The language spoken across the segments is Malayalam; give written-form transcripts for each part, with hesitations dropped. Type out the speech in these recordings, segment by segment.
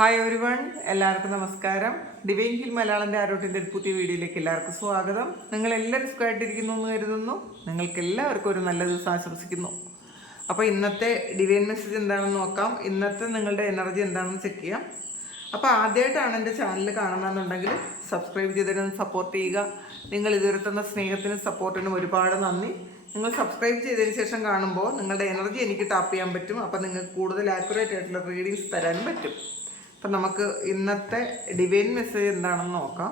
ഹായ് എവരി വൺ, എല്ലാവർക്കും നമസ്കാരം. ഡിവൈൻ ഹിൽ മലയാളൻ്റെ ആരോട്ടിൻ്റെ ഒരു പുതിയ വീഡിയോയിലേക്ക് എല്ലാവർക്കും സ്വാഗതം. നിങ്ങളെല്ലാവരും സുഖമായിട്ടിരിക്കുന്നു എന്ന് കരുതുന്നു. നിങ്ങൾക്ക് എല്ലാവർക്കും ഒരു നല്ല ദിവസം ആശംസിക്കുന്നു. അപ്പോൾ ഇന്നത്തെ ഡിവൈൻ മെസ്സേജ് എന്താണെന്ന് നോക്കാം. ഇന്നത്തെ നിങ്ങളുടെ എനർജി എന്താണെന്ന് ചെക്ക് ചെയ്യാം. അപ്പോൾ ആദ്യമായിട്ടാണ് എൻ്റെ ചാനൽ കാണുന്നതെന്നുണ്ടെങ്കിൽ സബ്സ്ക്രൈബ് ചെയ്തിട്ട് സപ്പോർട്ട് ചെയ്യുക. നിങ്ങൾ ഇതുവരെ തന്ന സ്നേഹത്തിനും സപ്പോർട്ടിനും ഒരുപാട് നന്ദി. നിങ്ങൾ സബ്സ്ക്രൈബ് ചെയ്തതിന് ശേഷം കാണുമ്പോൾ നിങ്ങളുടെ എനർജി എനിക്ക് ടാപ്പ് ചെയ്യാൻ പറ്റും. അപ്പോൾ നിങ്ങൾക്ക് കൂടുതൽ ആക്യുറേറ്റ് ആയിട്ടുള്ള റീഡിങ്സ് തരാനും പറ്റും. അപ്പം നമുക്ക് ഇന്നത്തെ ഡിവൈൻ മെസ്സേജ് എന്താണെന്ന് നോക്കാം.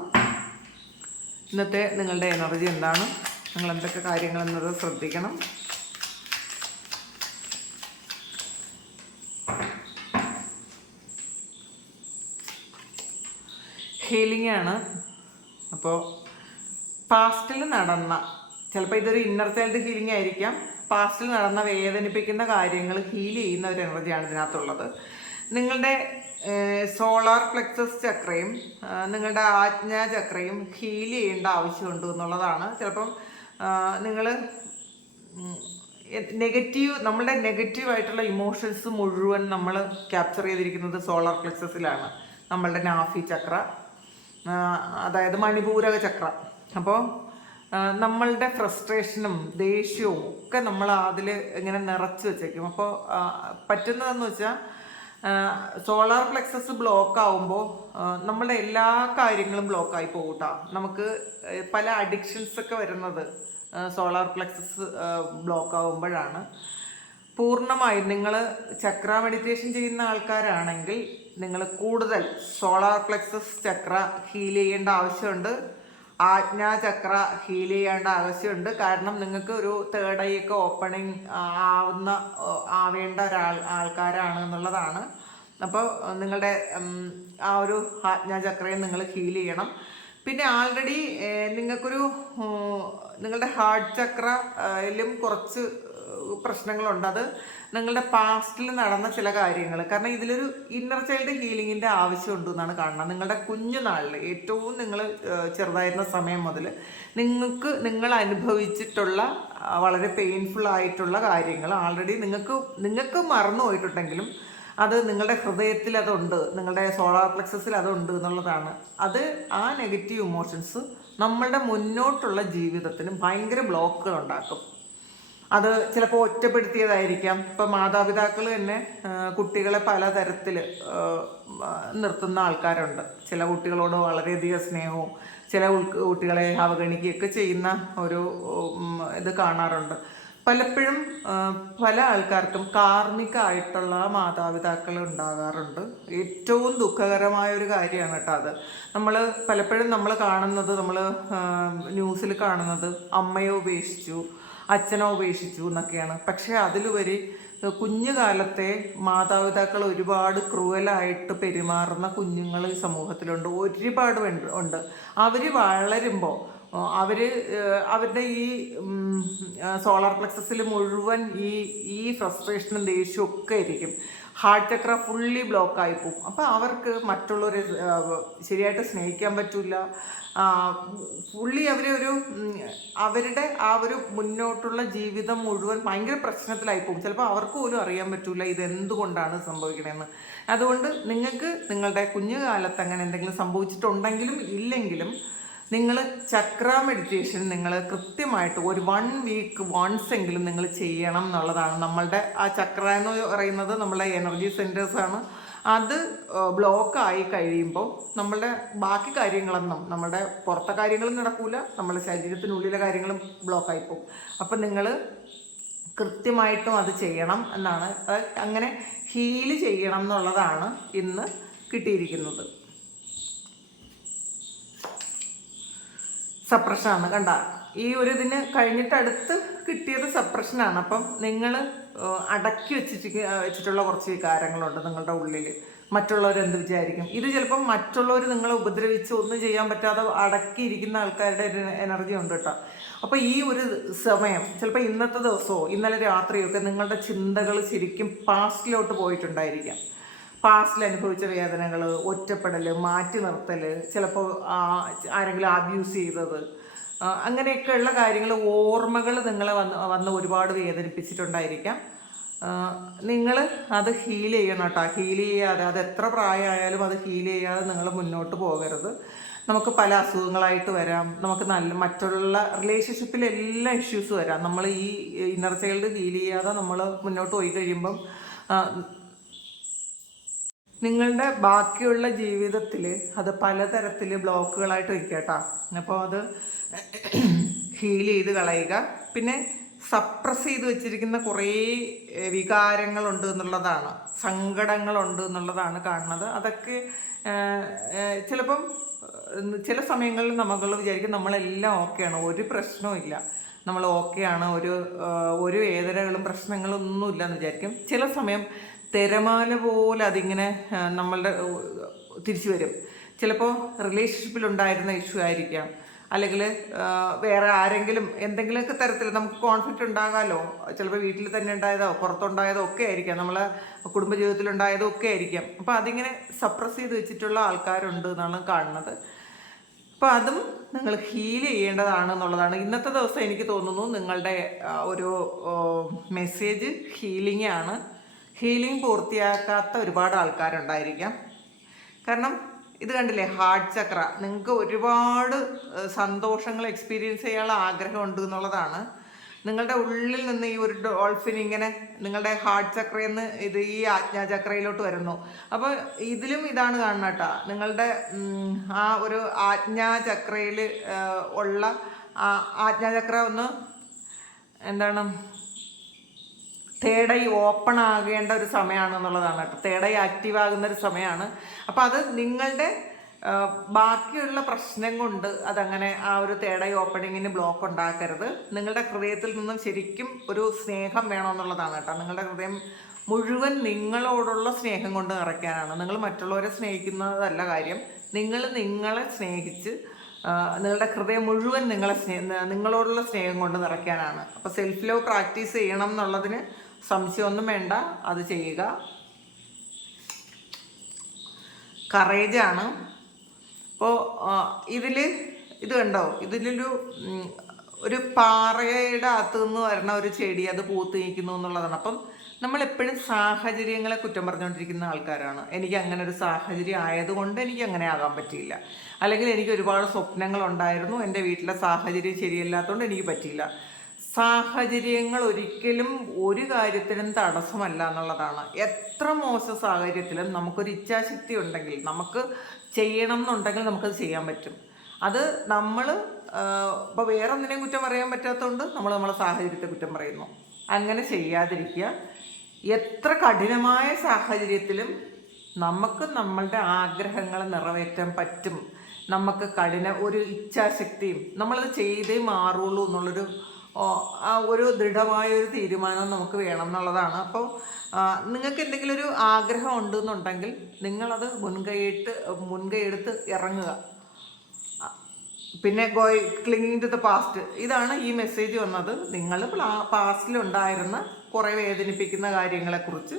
ഇന്നത്തെ നിങ്ങളുടെ എനർജി എന്താണ്, നിങ്ങൾ എന്തൊക്കെ കാര്യങ്ങൾ എന്നത് ശ്രദ്ധിക്കണം. ഹീലിംഗ് ആണ്. അപ്പോൾ പാസ്റ്റിൽ നടന്ന, ചിലപ്പോൾ ഇതൊരു ഇന്നർ ചൈൽഡ് ഹീലിംഗ് ആയിരിക്കാം. പാസ്റ്റിൽ നടന്ന വേദനിപ്പിക്കുന്ന കാര്യങ്ങൾ ഹീൽ ചെയ്യുന്ന ഒരു എനർജിയാണ് ഇതിനകത്തുള്ളത്. നിങ്ങളുടെ സോളാർ പ്ലെക്സസ് ചക്രയും നിങ്ങളുടെ ആജ്ഞാ ചക്രയും ഹീൽ ചെയ്യേണ്ട ആവശ്യമുണ്ട് എന്നുള്ളതാണ്. ചിലപ്പം നിങ്ങൾ നമ്മളുടെ നെഗറ്റീവായിട്ടുള്ള ഇമോഷൻസ് മുഴുവൻ നമ്മൾ ക്യാപ്ചർ ചെയ്തിരിക്കുന്നത് സോളാർ പ്ലെക്സസിലാണ്. നമ്മളുടെ നാഭി ചക്ര, അതായത് മണിപൂരക ചക്ര. അപ്പോൾ നമ്മളുടെ ഫ്രസ്ട്രേഷനും ദേഷ്യവും ഒക്കെ നമ്മൾ അതിൽ ഇങ്ങനെ നിറച്ച് വെച്ചേക്കും. അപ്പോൾ പറ്റുന്നതെന്ന് വെച്ചാൽ സോളാർ പ്ലെക്സസ് ബ്ലോക്ക് ആവുമ്പോൾ നമ്മുടെ എല്ലാ കാര്യങ്ങളും ബ്ലോക്കായി പോകൂട്ടാ. നമുക്ക് പല അഡിക്ഷൻസ് ഒക്കെ വരുന്നത് സോളാർ പ്ലെക്സസ് ബ്ലോക്ക് ആവുമ്പോഴാണ്. പൂർണ്ണമായും നിങ്ങൾ ചക്ര മെഡിറ്റേഷൻ ചെയ്യുന്ന ആൾക്കാരാണെങ്കിൽ നിങ്ങൾ കൂടുതൽ സോളാർ പ്ലെക്സസ് ചക്ര ഹീൽ ചെയ്യേണ്ട ആവശ്യമുണ്ട്. ആജ്ഞാ ചക്ര ഹീൽ ചെയ്യേണ്ട ആവശ്യമുണ്ട്. കാരണം നിങ്ങൾക്ക് ഒരു തേർഡ് ഐ ഒക്കെ ഓപ്പണിങ് ആവേണ്ട ആൾക്കാരാണ് എന്നുള്ളതാണ്. അപ്പോൾ നിങ്ങളുടെ ആ ഒരു ആജ്ഞാ ചക്രയെ നിങ്ങൾ ഹീൽ ചെയ്യണം. പിന്നെ ആൾറെഡി നിങ്ങളുടെ ഹാർട്ട് ചക്രയിലും കുറച്ച് പ്രശ്നങ്ങളുണ്ട്. അത് നിങ്ങളുടെ പാസ്റ്റിൽ നടന്ന ചില കാര്യങ്ങൾ. കാരണം ഇതിലൊരു ഇന്നർ ചൈൽഡ് ഹീലിങ്ങിൻ്റെ ആവശ്യമുണ്ട് എന്നാണ് കാണുന്നത്. നിങ്ങളുടെ കുഞ്ഞുനാളിൽ ഏറ്റവും നിങ്ങൾ ചെറുതായിരുന്ന സമയം മുതൽ നിങ്ങൾ അനുഭവിച്ചിട്ടുള്ള വളരെ പെയിൻഫുൾ ആയിട്ടുള്ള കാര്യങ്ങൾ ആൾറെഡി നിങ്ങൾക്ക് മറന്നു പോയിട്ടുണ്ടെങ്കിലും അത് നിങ്ങളുടെ ഹൃദയത്തിൽ അതുണ്ട്, നിങ്ങളുടെ സോളാർ പ്ലെക്സസിൽ അതുണ്ട് എന്നുള്ളതാണ്. അത് ആ നെഗറ്റീവ് ഇമോഷൻസ് നമ്മളുടെ മുന്നോട്ടുള്ള ജീവിതത്തിന് ഭയങ്കര ബ്ലോക്കുകൾ ഉണ്ടാക്കും. അത് ചിലപ്പോൾ ഒറ്റപ്പെടുത്തിയതായിരിക്കാം. ഇപ്പം മാതാപിതാക്കൾ തന്നെ കുട്ടികളെ പലതരത്തിൽ നിർത്തുന്ന ആൾക്കാരുണ്ട്. ചില കുട്ടികളോട് വളരെയധികം സ്നേഹവും ചില കുട്ടികളെ അവഗണിക്കുകയൊക്കെ ചെയ്യുന്ന ഒരു ഇത് കാണാറുണ്ട്. പലപ്പോഴും പല ആൾക്കാർക്കും കാർമികമായിട്ടുള്ള മാതാപിതാക്കൾ ഉണ്ടാകാറുണ്ട്. ഏറ്റവും ദുഃഖകരമായ ഒരു കാര്യമാണ് കേട്ടോ അത്. പലപ്പോഴും നമ്മൾ കാണുന്നത്, നമ്മൾ ന്യൂസിൽ കാണുന്നത് അമ്മയെ ഉപേക്ഷിച്ചു, അച്ഛനെ ഉപേക്ഷിച്ചു എന്നൊക്കെയാണ്. പക്ഷേ അതിലുപരി കുഞ്ഞുകാലത്തെ മാതാപിതാക്കൾ ഒരുപാട് ക്രൂവലായിട്ട് പെരുമാറുന്ന കുഞ്ഞുങ്ങൾ ഈ സമൂഹത്തിലുണ്ട്, ഒരുപാട് ഉണ്ട്. അവർ വളരുമ്പോൾ അവരുടെ ഈ സോളാർ പ്ലെക്സസിൽ മുഴുവൻ ഈ ഫ്രസ്ട്രേഷനും ദേഷ്യവും ഒക്കെ ആയിരിക്കും. ഹാർട്ട് ചക്ര ഫുള്ളി ബ്ലോക്കായി പോകും. അപ്പോൾ അവർക്ക് മറ്റുള്ളവരെ ശരിയായിട്ട് സ്നേഹിക്കാൻ പറ്റില്ല. ഫുള്ളി അവരുടെ ആ ഒരു മുന്നോട്ടുള്ള ജീവിതം മുഴുവൻ ഭയങ്കര പ്രശ്നത്തിലായി പോകും. ചിലപ്പോൾ അവർക്ക് പോലും അറിയാൻ പറ്റില്ല ഇതെന്തുകൊണ്ടാണ് സംഭവിക്കണമെന്ന്. അതുകൊണ്ട് നിങ്ങൾക്ക് നിങ്ങളുടെ കുഞ്ഞുകാലത്ത് അങ്ങനെ എന്തെങ്കിലും സംഭവിച്ചിട്ടുണ്ടെങ്കിലും ഇല്ലെങ്കിലും നിങ്ങൾ ചക്ര മെഡിറ്റേഷൻ നിങ്ങൾ കൃത്യമായിട്ട് ഒരു 1 വീക്ക് വൺസ് എങ്കിലും നിങ്ങൾ ചെയ്യണം എന്നുള്ളതാണ്. നമ്മളുടെ ആ ചക്ര എന്ന് പറയുന്നത് നമ്മളുടെ എനർജി സെൻറ്റേഴ്സാണ്. അത് ബ്ലോക്കായി കഴിയുമ്പോൾ നമ്മളുടെ ബാക്കി കാര്യങ്ങളൊന്നും, നമ്മുടെ പുറത്തെ കാര്യങ്ങളും നടക്കൂല, നമ്മുടെ ശരീരത്തിനുള്ളിലെ കാര്യങ്ങളും ബ്ലോക്കായി പോകും. അപ്പം നിങ്ങൾ കൃത്യമായിട്ടും അത് ചെയ്യണം എന്നാണ്. അങ്ങനെ ഹീല് ചെയ്യണം എന്നുള്ളതാണ് ഇന്ന് കിട്ടിയിരിക്കുന്നത്. സപ്രഷനാണ് കണ്ട. ഈ ഒരു ഇതിന് കഴിഞ്ഞിട്ട് അടുത്ത് കിട്ടിയത് സപ്രഷനാണ്. അപ്പം നിങ്ങൾ അടക്കി വെച്ചിട്ടുള്ള കുറച്ച് വികാരങ്ങളുണ്ട് നിങ്ങളുടെ ഉള്ളിൽ. മറ്റുള്ളവരെന്ത് വിചാരിക്കും, ഇത് ചിലപ്പം മറ്റുള്ളവർ നിങ്ങളെ ഉപദ്രവിച്ച് ഒന്നും ചെയ്യാൻ പറ്റാതെ അടക്കിയിരിക്കുന്ന ആൾക്കാരുടെ എനർജി ഉണ്ട് കേട്ടോ. അപ്പോൾ ഈ ഒരു സമയം, ചിലപ്പോൾ ഇന്നത്തെ ദിവസമോ ഇന്നലെ രാത്രിയോ ഒക്കെ നിങ്ങളുടെ ചിന്തകൾ ശരിക്കും പാസ്റ്റിലോട്ട് പോയിട്ടുണ്ടായിരിക്കാം. പാസ്റ്റിൽ അനുഭവിച്ച വേദനകൾ, ഒറ്റപ്പെടൽ, മാറ്റി നിർത്തൽ, ചിലപ്പോൾ ആരെങ്കിലും അബ്യൂസ് ചെയ്തത്, അങ്ങനെയൊക്കെയുള്ള കാര്യങ്ങൾ, ഓർമ്മകൾ നിങ്ങളെ വന്ന് ഒരുപാട് വേദനിപ്പിച്ചിട്ടുണ്ടായിരിക്കാം. നിങ്ങൾ അത് ഹീൽ ചെയ്യണം കേട്ടോ. ഹീൽ ചെയ്യാതെ, അത് എത്ര പ്രായമായാലും അത് ഹീൽ ചെയ്യാതെ നിങ്ങൾ മുന്നോട്ട് പോകരുത്. നമുക്ക് പല അസുഖങ്ങളായിട്ട് വരാം. നമുക്ക് നല്ല മറ്റുള്ള റിലേഷൻഷിപ്പിൽ എല്ലാ ഇഷ്യൂസ് വരാം. നമ്മൾ ഈ ഇന്നർ ചൈൽഡ് ഹീൽ ചെയ്യാതെ നമ്മൾ മുന്നോട്ട് പോയി കഴിയുമ്പം നിങ്ങളുടെ ബാക്കിയുള്ള ജീവിതത്തിൽ അത് പലതരത്തിൽ ബ്ലോക്കുകളായിട്ട് വയ്ക്കുക കേട്ടോ. അപ്പോൾ അത് ഹീൽ ചെയ്ത് കളയുക. പിന്നെ സപ്രസ് ചെയ്ത് വെച്ചിരിക്കുന്ന കുറേ വികാരങ്ങളുണ്ട് എന്നുള്ളതാണ്, സങ്കടങ്ങളുണ്ട് എന്നുള്ളതാണ് കാണുന്നത്. അതൊക്കെ ചിലപ്പം ചില സമയങ്ങളിൽ നമ്മൾ വിചാരിക്കും നമ്മളെല്ലാം ഓക്കെയാണ്, ഒരു പ്രശ്നവും ഇല്ല, നമ്മൾ ഓക്കെയാണ്, ഒരു വേദനകളും പ്രശ്നങ്ങളും ഒന്നുമില്ല എന്ന് വിചാരിക്കും. ചില സമയം തിരമാല പോലെ അതിങ്ങനെ നമ്മളുടെ തിരിച്ചു വരും. ചിലപ്പോൾ റിലേഷൻഷിപ്പിലുണ്ടായിരുന്ന ഇഷ്യൂ ആയിരിക്കാം, അല്ലെങ്കിൽ വേറെ ആരെങ്കിലും എന്തെങ്കിലുമൊക്കെ തരത്തിൽ നമുക്ക് കോൺഫ്ലിക്റ്റ് ഉണ്ടാകാമല്ലോ. ചിലപ്പോൾ വീട്ടിൽ തന്നെ ഉണ്ടായതോ പുറത്തുണ്ടായതോ ഒക്കെ ആയിരിക്കാം, നമ്മളെ കുടുംബജീവിതത്തിലുണ്ടായതോ ഒക്കെ ആയിരിക്കാം. അപ്പോൾ അതിങ്ങനെ സപ്രസ് ചെയ്ത് വെച്ചിട്ടുള്ള ആൾക്കാരുണ്ട് എന്നാണ് കാണുന്നത്. അപ്പോൾ അതും നിങ്ങൾ ഹീൽ ചെയ്യേണ്ടതാണെന്നുള്ളതാണ്. ഇന്നത്തെ ദിവസം എനിക്ക് തോന്നുന്നു നിങ്ങളുടെ ഒരു മെസ്സേജ് ഹീലിംഗ് ആണ്. ഹീലിംഗ് പൂർത്തിയാക്കാത്ത ഒരുപാട് ആൾക്കാരുണ്ടായിരിക്കാം. കാരണം ഇത് കണ്ടില്ലേ, ഹാർട്ട് ചക്ര, നിങ്ങൾക്ക് ഒരുപാട് സന്തോഷങ്ങൾ എക്സ്പീരിയൻസ് ചെയ്യാനുള്ള ആഗ്രഹമുണ്ട് എന്നുള്ളതാണ്. നിങ്ങളുടെ ഉള്ളിൽ നിന്ന് ഈ ഒരു ഡോൾഫിൻ ഇങ്ങനെ നിങ്ങളുടെ ഹാർട്ട് ചക്രയിൽ നിന്ന് ഇത് ഈ ആജ്ഞാചക്രയിലോട്ട് വരുന്നു. അപ്പോൾ ഇതിലും ഇതാണ് കാണുന്നത് കേട്ടോ. നിങ്ങളുടെ ആ ഒരു ആജ്ഞാചക്രയിൽ ഉള്ള ആജ്ഞാചക്ര ഒന്ന് എന്താണ്, തേർഡ് ഐ ഓപ്പൺ ആകേണ്ട ഒരു സമയമാണെന്നുള്ളതാണ് കേട്ടോ. തേർഡ് ഐ ആക്റ്റീവ് ആകുന്ന ഒരു സമയമാണ്. അപ്പോൾ അത് നിങ്ങളുടെ ബാക്കിയുള്ള പ്രശ്നം കൊണ്ട് അതങ്ങനെ ആ ഒരു തേർഡ് ഐ ഓപ്പണിങ്ങിന് ബ്ലോക്ക് ഉണ്ടാക്കരുത്. നിങ്ങളുടെ ഹൃദയത്തിൽ നിന്നും ശരിക്കും ഒരു സ്നേഹം വേണമെന്നുള്ളതാണ് കേട്ടോ. നിങ്ങളുടെ ഹൃദയം മുഴുവൻ നിങ്ങളോടുള്ള സ്നേഹം കൊണ്ട് നിറയ്ക്കാനാണ്. നിങ്ങൾ മറ്റുള്ളവരെ സ്നേഹിക്കുന്നതല്ല കാര്യം, നിങ്ങളെ സ്നേഹിച്ച് നിങ്ങളുടെ ഹൃദയം മുഴുവൻ നിങ്ങളോടുള്ള സ്നേഹം കൊണ്ട് നിറയ്ക്കാനാണ്. അപ്പോൾ സെൽഫ് ലവ് പ്രാക്ടീസ് ചെയ്യണം എന്നുള്ളതിന് സംശയമൊന്നും വേണ്ട, അത് ചെയ്യുക. കറേജാണ്. അപ്പോൾ ഇത് കണ്ടോ, ഒരു പാറയുടെ അകത്ത് നിന്ന് വരുന്ന ഒരു ചെടി അത് പൂത്ത് നിൽക്കുന്നു എന്നുള്ളതാണ്. അപ്പം നമ്മളെപ്പോഴും സാഹചര്യങ്ങളെ കുറ്റം പറഞ്ഞുകൊണ്ടിരിക്കുന്ന ആൾക്കാരാണ്. എനിക്ക് അങ്ങനെ ഒരു സാഹചര്യം ആയതുകൊണ്ട് എനിക്ക് അങ്ങനെ ആകാൻ പറ്റിയില്ല, അല്ലെങ്കിൽ എനിക്ക് ഒരുപാട് സ്വപ്നങ്ങളുണ്ടായിരുന്നു, എൻ്റെ വീട്ടിലെ സാഹചര്യം ശരിയല്ലാത്തതുകൊണ്ട് എനിക്ക് പറ്റിയില്ല. സാഹചര്യങ്ങൾ ഒരിക്കലും ഒരു കാര്യത്തിനും തടസ്സമല്ല എന്നുള്ളതാണ്. എത്ര മോശം സാഹചര്യത്തിലും നമുക്കൊരു ഇച്ഛാശക്തി ഉണ്ടെങ്കിൽ, നമുക്ക് ചെയ്യണം എന്നുണ്ടെങ്കിൽ നമുക്കത് ചെയ്യാൻ പറ്റും. അത് നമ്മൾ ഇപ്പോൾ വേറെ ഒന്നിനെയും കുറ്റം പറയാൻ പറ്റാത്തതുകൊണ്ട് നമ്മളെ സാഹചര്യത്തെ കുറ്റം പറയുന്നു. അങ്ങനെ ചെയ്യാതിരിക്കുക. എത്ര കഠിനമായ സാഹചര്യത്തിലും നമുക്ക് നമ്മളുടെ ആഗ്രഹങ്ങൾ നിറവേറ്റാൻ പറ്റും. നമുക്ക് ഒരു ഇച്ഛാശക്തിയും നമ്മളത് ചെയ്തേ മാറുള്ളൂ എന്നുള്ളൊരു ഒരു ദൃഢമായൊരു തീരുമാനം നമുക്ക് വേണം എന്നുള്ളതാണ്. അപ്പോൾ നിങ്ങൾക്ക് എന്തെങ്കിലും ഒരു ആഗ്രഹം ഉണ്ടെന്നുണ്ടെങ്കിൽ നിങ്ങളത് മുൻകൈയെടുത്ത് ഇറങ്ങുക. പിന്നെ ക്ലിങ്ങിങ് ടു ദ പാസ്റ്റ്, ഇതാണ് ഈ മെസ്സേജ് വന്നത്. നിങ്ങൾ പാസ്റ്റിലുണ്ടായിരുന്ന കുറേ വേദനിപ്പിക്കുന്ന കാര്യങ്ങളെക്കുറിച്ച്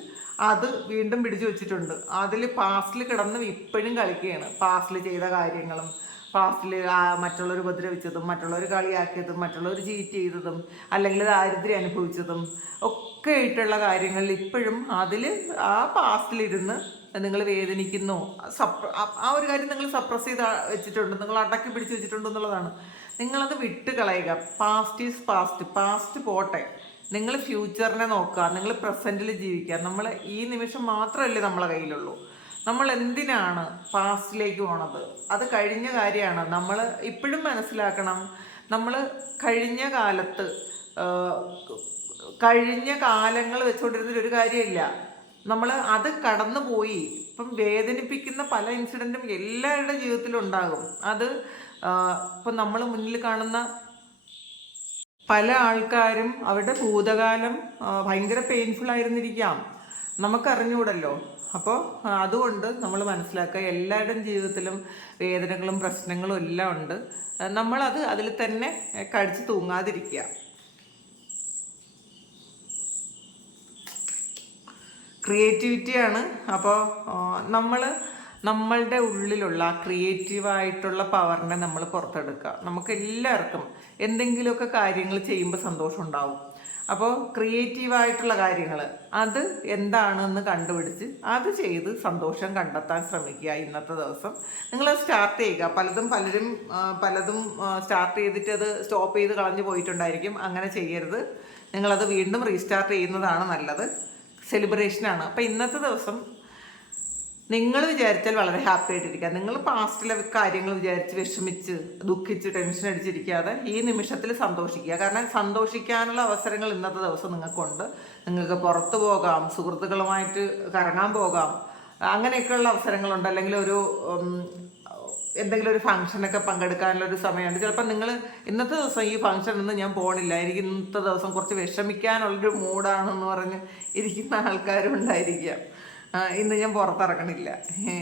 അത് വീണ്ടും പിടിച്ചു വെച്ചിട്ടുണ്ട്. അതിൽ പാസ്റ്റിൽ കിടന്ന് ഇപ്പോഴും കളിക്കുകയാണ്. പാസ്റ്റിൽ ചെയ്ത കാര്യങ്ങളും, പാസ്റ്റിൽ മറ്റുള്ളവർ ഉപദ്രവിച്ചതും, മറ്റുള്ളവർ കളിയാക്കിയതും, മറ്റുള്ളവർ ചീറ്റ് ചെയ്തതും, അല്ലെങ്കിൽ ദാരിദ്ര്യം അനുഭവിച്ചതും ഒക്കെ ആയിട്ടുള്ള കാര്യങ്ങളിൽ ഇപ്പോഴും ആ പാസ്റ്റിലിരുന്ന് നിങ്ങൾ വേദനിക്കുന്നു. ആ ഒരു കാര്യം നിങ്ങൾ സപ്രസ് ചെയ്ത് വെച്ചിട്ടുണ്ട്, നിങ്ങൾ അടക്കി പിടിച്ച് വെച്ചിട്ടുണ്ട് എന്നുള്ളതാണ്. നിങ്ങളത് വിട്ട് കളയുക. പാസ്റ്റ് ഈസ് പാസ്റ്റ്, പാസ്റ്റ് പോട്ടെ. നിങ്ങൾ ഫ്യൂച്ചറിനെ നോക്കുക, നിങ്ങൾ പ്രസൻറ്റിൽ ജീവിക്കുക. നമ്മൾ ഈ നിമിഷം മാത്രമല്ലേ നമ്മളെ കയ്യിലുള്ളൂ. നമ്മൾ എന്തിനാണ് പാസ്റ്റിലേക്ക് പോണത്? അത് കഴിഞ്ഞ കാര്യമാണ്. നമ്മൾ ഇപ്പോഴും മനസ്സിലാക്കണം, നമ്മൾ കഴിഞ്ഞ കാലങ്ങൾ വെച്ചുകൊണ്ടിരുന്നൊരു കാര്യമില്ല. നമ്മൾ അത് കടന്നു പോയി. ഇപ്പം വേദനിപ്പിക്കുന്ന പല ഇൻസിഡൻറ്റും എല്ലാവരുടെ ജീവിതത്തിലും ഉണ്ടാകും. അത് ഇപ്പം നമ്മൾ മുന്നിൽ കാണുന്ന പല ആൾക്കാരും അവരുടെ ഭൂതകാലം ഭയങ്കര പെയിൻഫുൾ ആയിരുന്നിരിക്കാം, നമുക്കറിഞ്ഞൂടല്ലോ. അപ്പോൾ അതുകൊണ്ട് നമ്മൾ മനസ്സിലാക്കുക, എല്ലാവരുടെയും ജീവിതത്തിലും വേദനകളും പ്രശ്നങ്ങളും എല്ലാം ഉണ്ട്. നമ്മളത് അതിൽ തന്നെ കടിച്ചു തൂങ്ങാതിരിക്കുക. ക്രിയേറ്റിവിറ്റിയാണ്. അപ്പോൾ നമ്മളുടെ ഉള്ളിലുള്ള ക്രിയേറ്റീവായിട്ടുള്ള പവറിനെ നമ്മൾ പുറത്തെടുക്കുക. നമുക്ക് എല്ലാവർക്കും എന്തെങ്കിലുമൊക്കെ കാര്യങ്ങൾ ചെയ്യുമ്പോൾ സന്തോഷം ഉണ്ടാവും. അപ്പോൾ ക്രിയേറ്റീവായിട്ടുള്ള കാര്യങ്ങൾ അത് എന്താണെന്ന് കണ്ടുപിടിച്ച് അത് ചെയ്ത് സന്തോഷം കണ്ടെത്താൻ ശ്രമിക്കുക. ഇന്നത്തെ ദിവസം നിങ്ങൾ സ്റ്റാർട്ട് ചെയ്യുക. പലതും സ്റ്റാർട്ട് ചെയ്തിട്ട് അത് സ്റ്റോപ്പ് ചെയ്ത് കളഞ്ഞു പോയിട്ടുണ്ടായിരിക്കും. അങ്ങനെ ചെയ്യരുത്. നിങ്ങളത് വീണ്ടും റീസ്റ്റാർട്ട് ചെയ്യുന്നതാണ് നല്ലത്. സെലിബ്രേഷനാണ്. അപ്പോൾ ഇന്നത്തെ ദിവസം നിങ്ങൾ വിചാരിച്ചാൽ വളരെ ഹാപ്പി ആയിട്ടിരിക്കുക. നിങ്ങൾ പാസ്റ്റിലെ കാര്യങ്ങൾ വിചാരിച്ച് വിഷമിച്ച് ദുഃഖിച്ച് ടെൻഷൻ അടിച്ചിരിക്കാതെ ഈ നിമിഷത്തിൽ സന്തോഷിക്കുക. കാരണം സന്തോഷിക്കാനുള്ള അവസരങ്ങൾ ഇന്നത്തെ ദിവസം നിങ്ങൾക്കുണ്ട്. നിങ്ങൾക്ക് പുറത്തു പോകാം, സുഹൃത്തുക്കളുമായിട്ട് കറങ്ങാൻ പോകാം, അങ്ങനെയൊക്കെയുള്ള അവസരങ്ങളുണ്ട്. അല്ലെങ്കിൽ എന്തെങ്കിലും ഒരു ഫംഗ്ഷനൊക്കെ പങ്കെടുക്കാനുള്ള ഒരു സമയമുണ്ട്. ചിലപ്പോൾ നിങ്ങൾ ഇന്നത്തെ ദിവസം ഈ ഫംഗ്ഷനൊന്നും ഞാൻ പോകണില്ല, എനിക്ക് ഇന്നത്തെ ദിവസം കുറച്ച് വിഷമിക്കാനുള്ളൊരു മൂഡാണെന്ന് പറഞ്ഞ് ഇരിക്കുന്ന ആൾക്കാരും ഉണ്ടായിരിക്കാം. ഇന്ന് ഞാൻ പുറത്തിറങ്ങണില്ല,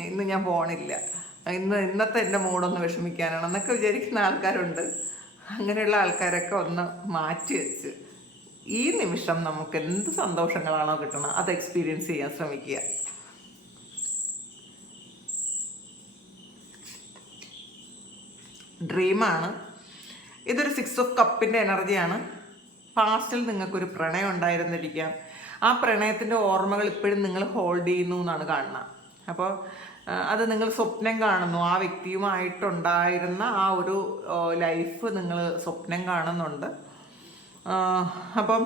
ഇന്ന് ഞാൻ പോകണില്ല, ഇന്നത്തെ എൻ്റെ മൂടൊന്ന് വിഷമിക്കാനാണ് എന്നൊക്കെ വിചാരിക്കുന്ന ആൾക്കാരുണ്ട്. അങ്ങനെയുള്ള ആൾക്കാരൊക്കെ ഒന്ന് മാറ്റി വെച്ച് ഈ നിമിഷം നമുക്ക് എന്ത് സന്തോഷങ്ങളാണോ കിട്ടണം അത് എക്സ്പീരിയൻസ് ചെയ്യാൻ ശ്രമിക്കുക. ഡ്രീമാണ്. ഇതൊരു 6 ഓഫ് കപ്പിൻ്റെ എനർജിയാണ്. പാസ്റ്റിൽ നിങ്ങൾക്കൊരു പ്രണയം ഉണ്ടായിരുന്നിരിക്കാം. ആ പ്രണയത്തിൻ്റെ ഓർമ്മകൾ ഇപ്പോഴും നിങ്ങൾ ഹോൾഡ് ചെയ്യുന്നു എന്നാണ് കാണുന്നത്. അപ്പോൾ അത് നിങ്ങൾ സ്വപ്നം കാണുന്നു. ആ വ്യക്തിയുമായിട്ടുണ്ടായിരുന്ന ആ ഒരു ലൈഫ് നിങ്ങൾ സ്വപ്നം കാണുന്നുണ്ട്. അപ്പം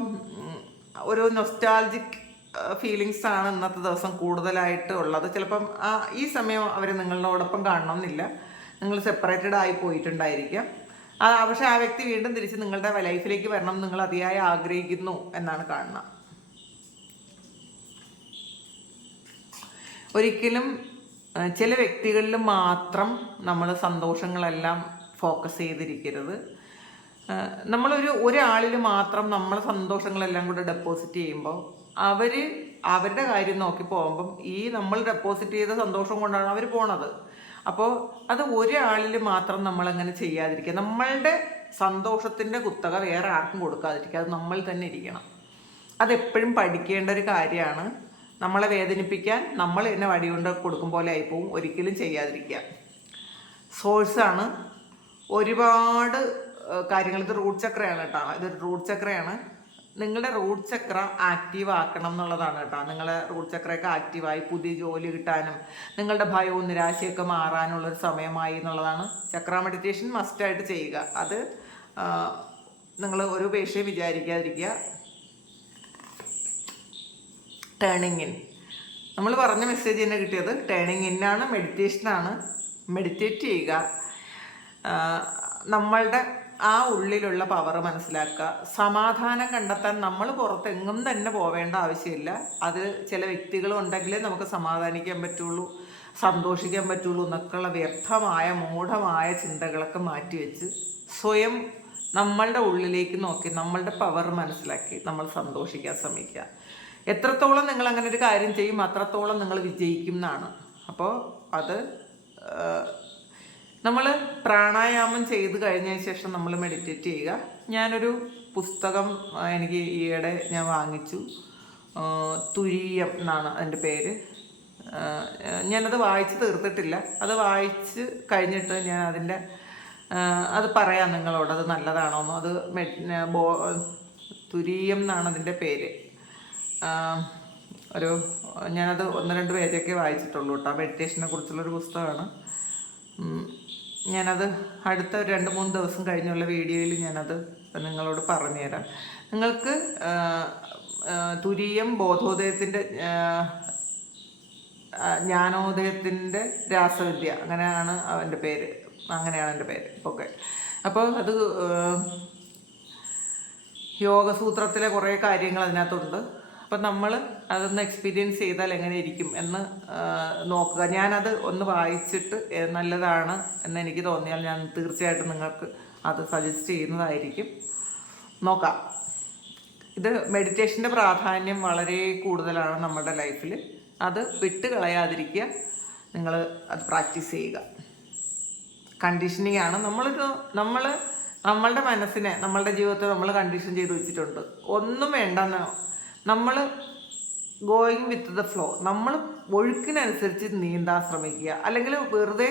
ഒരു നൊസ്റ്റാൾജിക് ഫീലിങ്സ് ആണ് ഇന്നത്തെ ദിവസം കൂടുതലായിട്ട് ഉള്ളത്. ചിലപ്പം ഈ സമയം അവർ നിങ്ങളോടൊപ്പം കാണണമെന്നില്ല, നിങ്ങൾ സെപ്പറേറ്റഡ് ആയി പോയിട്ടുണ്ടായിരിക്കാം. പക്ഷെ ആ വ്യക്തി വീണ്ടും തിരിച്ച് നിങ്ങളുടെ ലൈഫിലേക്ക് വരണം നിങ്ങൾ അതിയായി ആഗ്രഹിക്കുന്നു എന്നാണ് കാണുന്നത്. ഒരിക്കലും ചില വ്യക്തികളിൽ മാത്രം നമ്മൾ സന്തോഷങ്ങളെല്ലാം ഫോക്കസ് ചെയ്തിരിക്കരുത്. ഒരാളിൽ മാത്രം നമ്മൾ സന്തോഷങ്ങളെല്ലാം കൂടെ ഡെപ്പോസിറ്റ് ചെയ്യുമ്പോൾ അവരുടെ കാര്യം നോക്കി പോകുമ്പം നമ്മൾ ഡെപ്പോസിറ്റ് ചെയ്ത സന്തോഷം കൊണ്ടാണ് അവർ പോണത്. അപ്പോൾ അത് ഒരാളിൽ മാത്രം നമ്മളങ്ങനെ ചെയ്യാതിരിക്കുക. നമ്മളുടെ സന്തോഷത്തിൻ്റെ കുത്തക വേറെ ആർക്കും കൊടുക്കാതിരിക്കുക. അത് നമ്മൾ തന്നെ ഇരിക്കണം. അതെപ്പോഴും പഠിക്കേണ്ട ഒരു കാര്യമാണ്. നമ്മളെ വേദനിപ്പിക്കാൻ നമ്മൾ തന്നെ വടികൊണ്ട് കൊടുക്കും പോലെ ആയിപ്പോവും. ഒരിക്കലും ചെയ്യാതിരിക്കുക. സോഴ്സാണ്. ഒരുപാട് കാര്യങ്ങൾ. ഇത് റൂട്ട് ചക്രയാണ് കേട്ടോ. ഇതൊരു റൂട്ട് ചക്രയാണ്. നിങ്ങളുടെ റൂട്ട് ചക്ര ആക്റ്റീവ് ആക്കണം എന്നുള്ളതാണ് കേട്ടോ. നിങ്ങളെ റൂട്ട് ചക്രയൊക്കെ ആക്റ്റീവായി പുതിയ ജോലി കിട്ടാനും നിങ്ങളുടെ ഭയവും നിരാശയൊക്കെ മാറാനുള്ളൊരു സമയമായി എന്നുള്ളതാണ്. ചക്ര മെഡിറ്റേഷൻ മസ്റ്റായിട്ട് ചെയ്യുക. അത് നിങ്ങൾ ഒരു പേശയും വിചാരിക്കാതിരിക്കുക. ടേണിങ് ഇൻ, നമ്മൾ പറഞ്ഞ മെസ്സേജ് തന്നെ കിട്ടിയത് ടേണിങ് ഇന്നാണ്, മെഡിറ്റേഷനാണ്. മെഡിറ്റേറ്റ് ചെയ്യുക. നമ്മളുടെ ആ ഉള്ളിലുള്ള പവർ മനസ്സിലാക്കുക. സമാധാനം കണ്ടെത്താൻ നമ്മൾ പുറത്തെങ്ങും തന്നെ പോവേണ്ട ആവശ്യമില്ല. അത് ചില വ്യക്തികളുണ്ടെങ്കിലേ നമുക്ക് സമാധാനിക്കാൻ പറ്റുള്ളൂ, സന്തോഷിക്കാൻ പറ്റുള്ളൂ എന്നൊക്കെയുള്ള വ്യർത്ഥമായ മൂഢമായ ചിന്തകളൊക്കെ മാറ്റിവെച്ച് സ്വയം നമ്മളുടെ ഉള്ളിലേക്ക് നോക്കി നമ്മളുടെ പവർ മനസ്സിലാക്കി നമ്മൾ സന്തോഷിക്കാൻ ശ്രമിക്കുക. എത്രത്തോളം നിങ്ങൾ അങ്ങനെ ഒരു കാര്യം ചെയ്യും അത്രത്തോളം നിങ്ങൾ വിജയിക്കും എന്നാണ്. അപ്പോൾ അത് നമ്മൾ പ്രാണായാമം ചെയ്ത് കഴിഞ്ഞതിന് ശേഷം നമ്മൾ മെഡിറ്റേറ്റ് ചെയ്യുക. ഞാനൊരു പുസ്തകം എനിക്ക് ഈയിടെ ഞാൻ വാങ്ങിച്ചു. തുരീയം എന്നാണ് അതിൻ്റെ പേര്. ഞാനത് വായിച്ച് തീർത്തിട്ടില്ല. അത് വായിച്ച് കഴിഞ്ഞിട്ട് ഞാൻ അത് പറയാം നിങ്ങളോട്, അത് നല്ലതാണോന്നോ. അത് തുരീയം എന്നാണ് അതിൻ്റെ പേര്. ഞാനത് 1-2 പേജൊക്കെ വായിച്ചിട്ടുള്ളൂ കേട്ടോ. മെഡിറ്റേഷനെ കുറിച്ചുള്ളൊരു പുസ്തകമാണ്. ഞാനത് അടുത്ത 2-3 ദിവസം കഴിഞ്ഞുള്ള വീഡിയോയിൽ ഞാനത് നിങ്ങളോട് പറഞ്ഞുതരാം. നിങ്ങൾക്ക് തുരീയം ബോധോദയത്തിൻ്റെ ജ്ഞാനോദയത്തിൻ്റെ രാസവിദ്യ അങ്ങനെയാണ് എൻ്റെ പേര്. ഓക്കെ. അപ്പോൾ അത് യോഗസൂത്രത്തിലെ കുറേ കാര്യങ്ങൾ അതിനകത്തുണ്ട്. അപ്പം നമ്മൾ അതൊന്ന് എക്സ്പീരിയൻസ് ചെയ്താൽ എങ്ങനെ ഇരിക്കും എന്ന് നോക്കുക. ഞാനത് ഒന്ന് വായിച്ചിട്ട് നല്ലതാണ് എന്ന് എനിക്ക് തോന്നിയാൽ ഞാൻ തീർച്ചയായിട്ടും നിങ്ങൾക്ക് അത് സജസ്റ്റ് ചെയ്യുന്നതായിരിക്കും. നോക്കാം. ഇത് മെഡിറ്റേഷൻ്റെ പ്രാധാന്യം വളരെ കൂടുതലാണ് നമ്മുടെ ലൈഫിൽ. അത് വിട്ട് കളയാതിരിക്കുക. നിങ്ങൾ അത് പ്രാക്ടീസ് ചെയ്യുക. കണ്ടീഷനിങ് ആണ്. നമ്മളുടെ മനസ്സിനെ നമ്മളുടെ ജീവിതത്തെ നമ്മൾ കണ്ടീഷൻ ചെയ്ത് വെച്ചിട്ടുണ്ട്. ഒന്നും വേണ്ടെന്ന് നമ്മൾ ഗോയിങ് വിത്ത് ദ ഫ്ലോ, നമ്മൾ ഒഴുക്കിനനുസരിച്ച് നീന്താൻ ശ്രമിക്കുക. അല്ലെങ്കിൽ വെറുതെ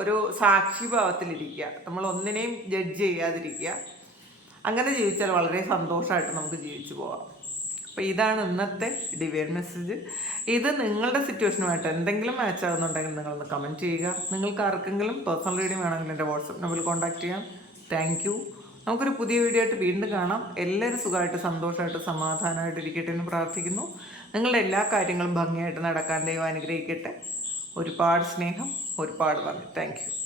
ഒരു സാക്ഷിഭാവത്തിലിരിക്കുക. നമ്മൾ ഒന്നിനെയും ജഡ്ജ് ചെയ്യാതിരിക്കുക. അങ്ങനെ ജീവിച്ചാൽ വളരെ സന്തോഷമായിട്ട് നമുക്ക് ജീവിച്ചു പോകാം. അപ്പോൾ ഇതാണ് ഇന്നത്തെ ഡിവൈൻ മെസ്സേജ്. ഇത് നിങ്ങളുടെ സിറ്റുവേഷനുമായിട്ട് എന്തെങ്കിലും മാച്ച് ആകുന്നുണ്ടെങ്കിൽ നിങ്ങളൊന്ന് കമൻറ്റ് ചെയ്യുക. നിങ്ങൾക്ക് ആർക്കെങ്കിലും പേഴ്സണൽ റീഡിംഗ് വേണമെങ്കിൽ എൻ്റെ വാട്സപ്പ് നമ്പറിൽ കോൺടാക്ട് ചെയ്യാം. Thank you. നമുക്കൊരു പുതിയ വീഡിയോ ആയിട്ട് വീണ്ടും കാണാം. എല്ലാവരും സുഖമായിട്ട് സന്തോഷമായിട്ട് സമാധാനമായിട്ട് ഇരിക്കട്ടെ എന്ന് പ്രാർത്ഥിക്കുന്നു. നിങ്ങളുടെ എല്ലാ കാര്യങ്ങളും ഭംഗിയായിട്ട് നടക്കാൻ ദൈവം അനുഗ്രഹിക്കട്ടെ. ഒരുപാട് സ്നേഹം, ഒരുപാട് നന്ദി. Thank you.